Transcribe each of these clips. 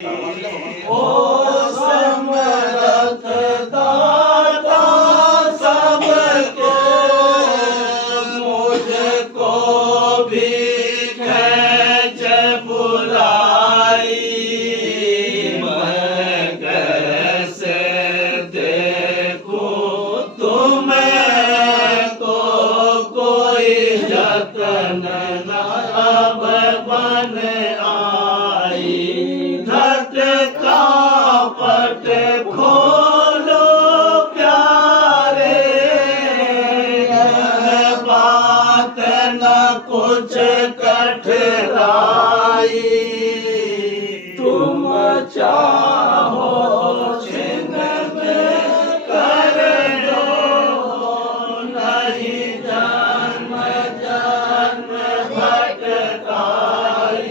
ओ समर्थ दाता सबके मुझको भी खींच बुलाई। मैं कैसे देखूं तुम्हें तो कोई जतन न अब बन आई। घटका पट खोलो प्यारे, यह बात न कुछ कठिनाई। तुम चाहो छिन में कर दो, नहीं जन्म जन्म भटकाई।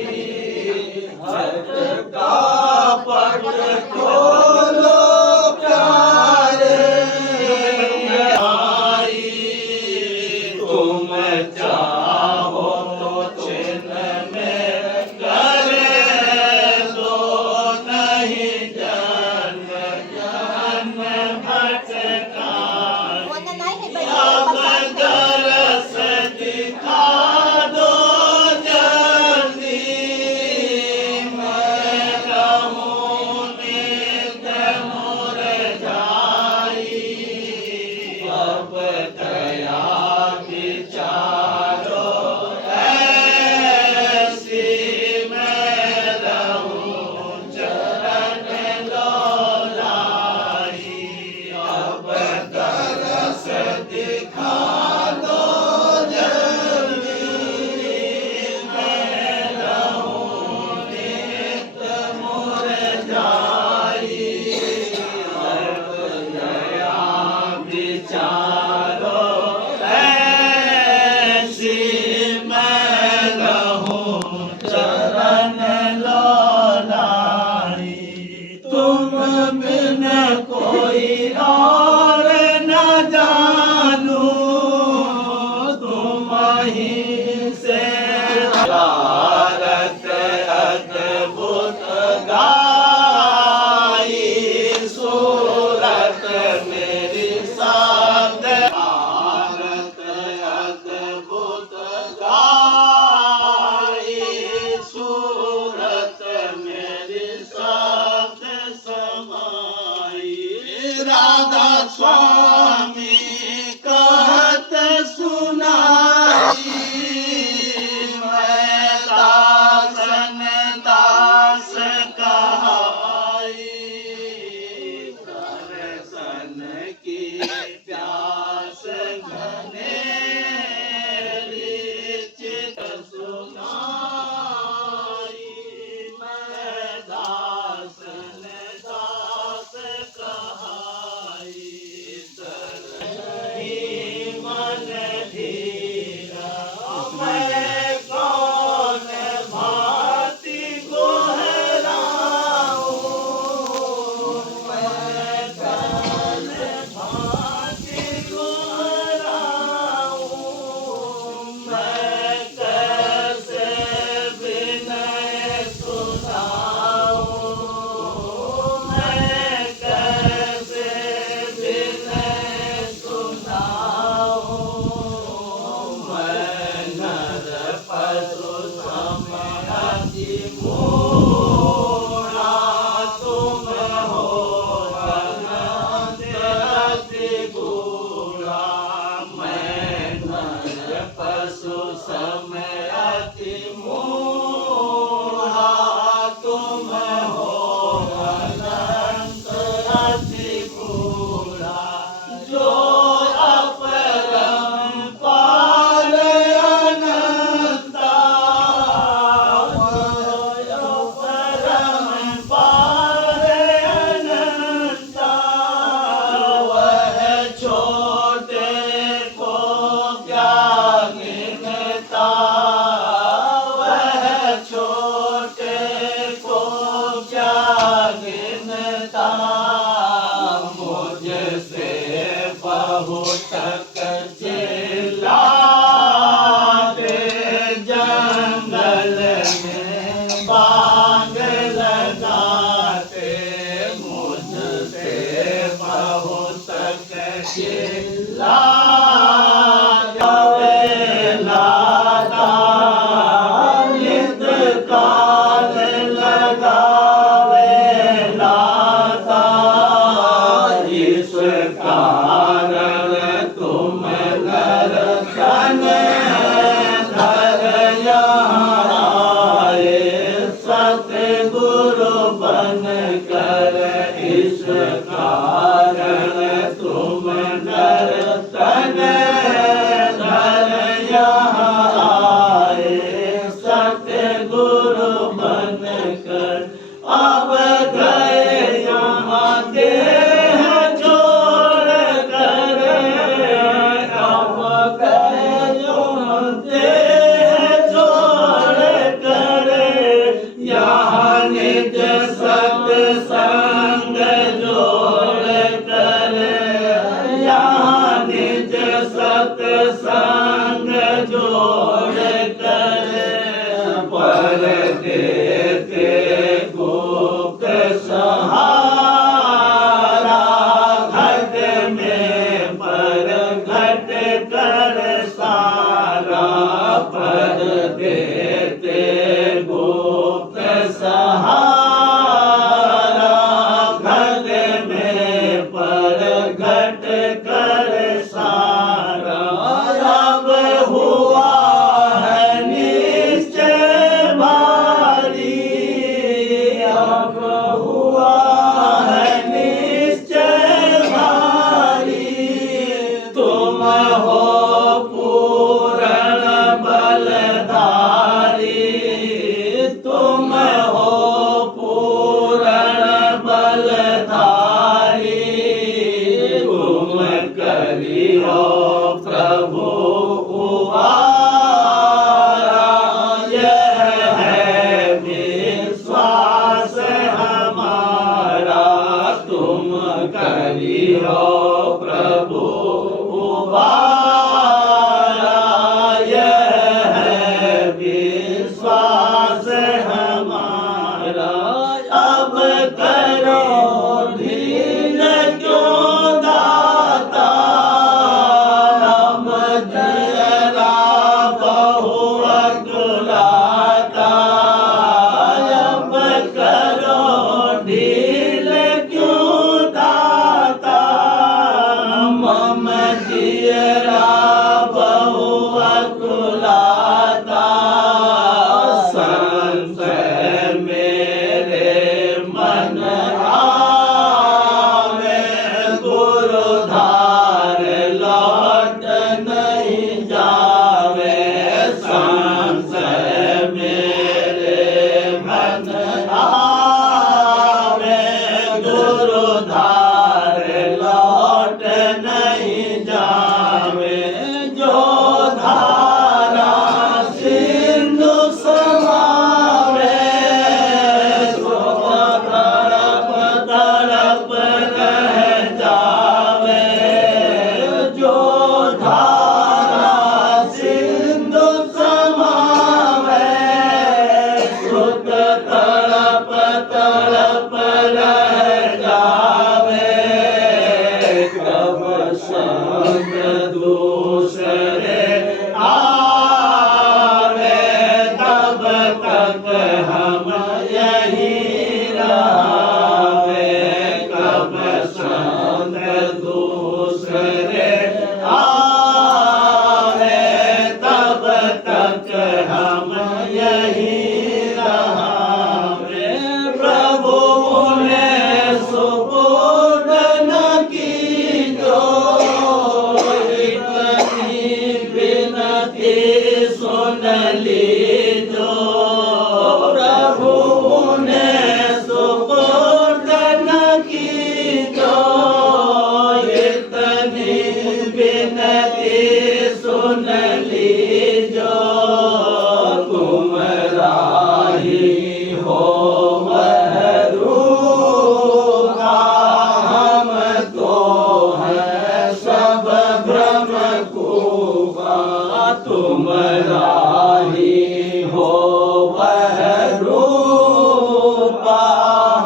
घटका पट खोलो प्यारे आई। तुम चाहो तो छिन में कर दो, नहीं जन्म जन्म भटकाई। अब दरस दिखा दो जल्दी, मैं रहूं नित मुरझाई। अब दया विचारो ऐसी, मैं रहूं चरण लोलाई। अब दरस दिखा दो जल्दी, मैं रहूं नित मुरझाई। अब दया विचारो ऐसी, मैं रहूं चरण लोलाई। तुम बिन कोई और न जानूं, तुम ही से भारत अद्भुत गाई। सूरत मेरी साथ भारत अद्भुत गाई। सूरत मेरी साथ समाई। राधा स्वामी कहत सुनाई, मैं दासन दास कहाई। दर्शन की प्यास घनेरी चित सुनाई। मैं दासन दास कहाई।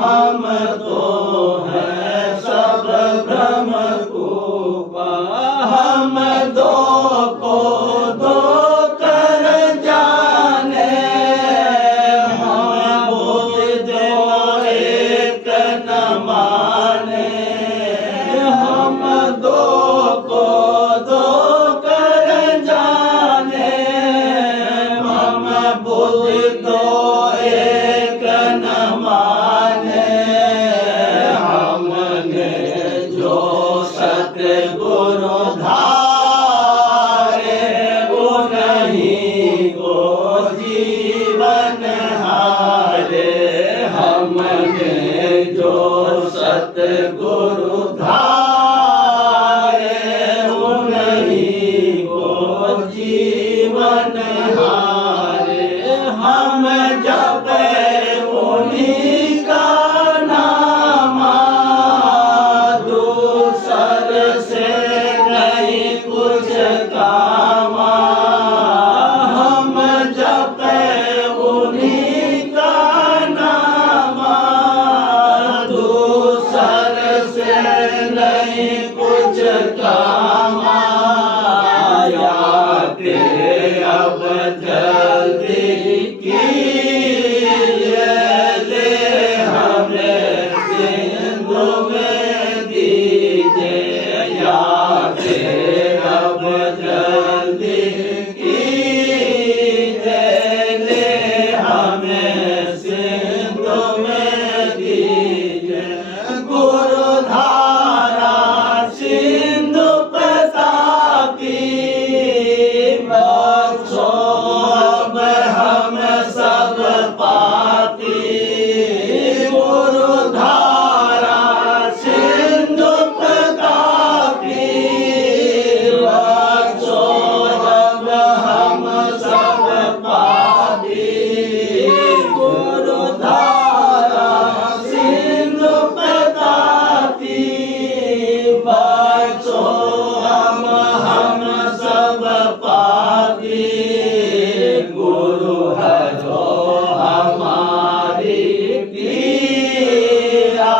हम तो हैं सब ब्रह्म को में जो सतगुरु धारे, उन्हीं को जीवन हारे। हम जपे उन्हीं का नामा, दूसर से नहीं कुछ कामा। हम जपे उन्हीं का नामा, दूसर से नहीं कुछ कामा। आते अब जल्दी कीजिए, ले हमें सिंधु में दीजिए। आते अब जल्दी कीजिए, ले हमें सिंधु में दीजिए। गुरुधारा सिंधु प्रतापी, बख्शो अब हम सब पापी। गुरुधारा सिंधु प्रतापी, बख्शो अब हम सब पापी। गुरुधारा सिंधु प्रतापी, बख्शो अब हम सब पापी। गुरु हरो हमारी पीरा,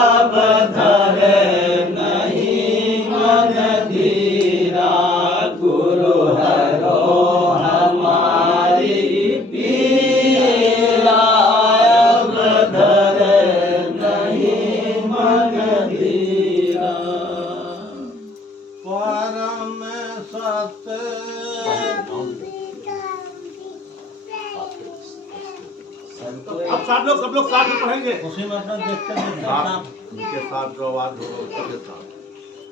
अब धरे नहीं मन धीरा। गुरु हरो हमारी पीरा, अब धरे नहीं मन धीरा। परम सत्य अब सब लोग साथ में पढ़ेंगे। उसी में अपना देखते देखते आप उनके साथ जो आवाज होगा उसके साथ।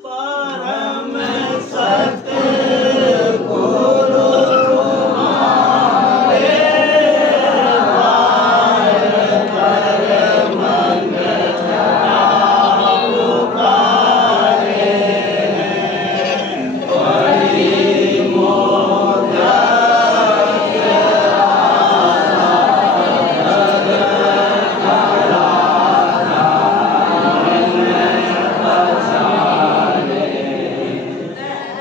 परम सत्य गुरु हमारे, कर मन पुकारे। बड़ी मोदक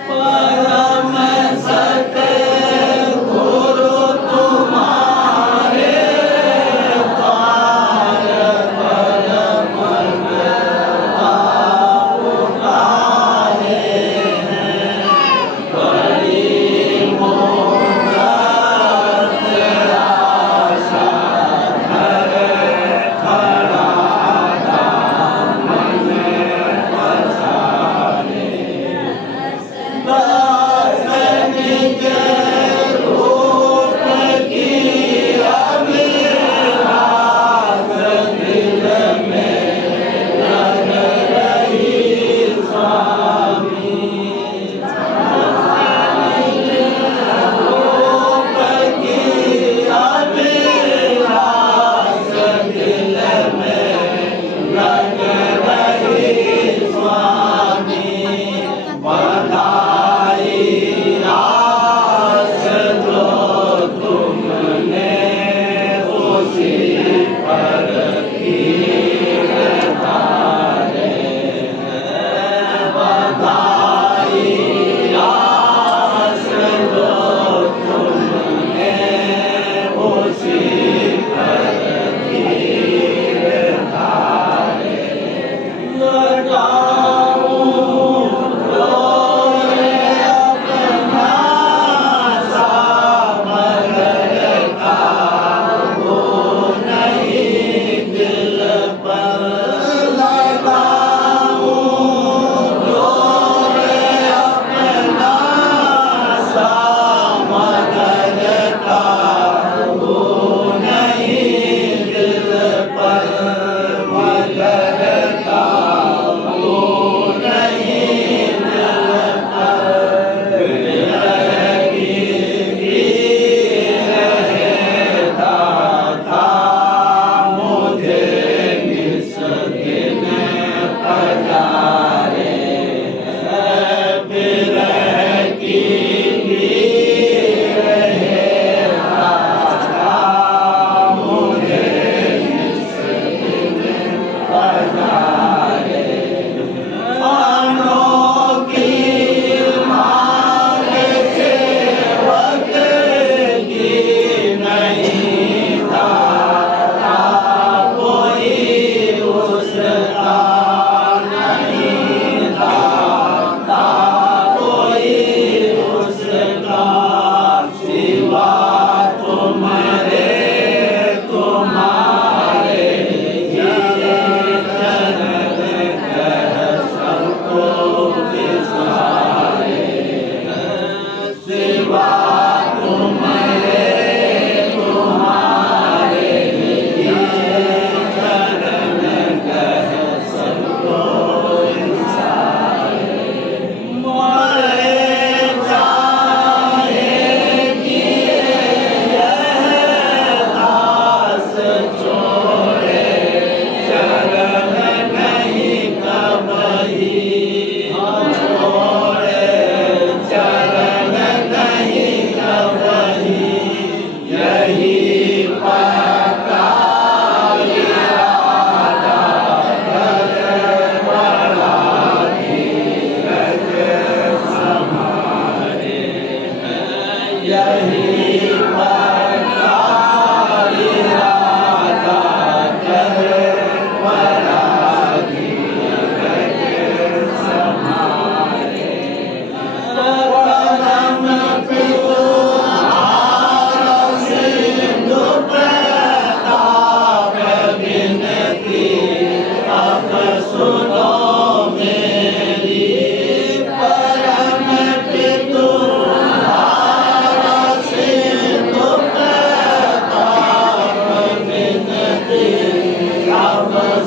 परम सत्य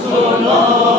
सुनो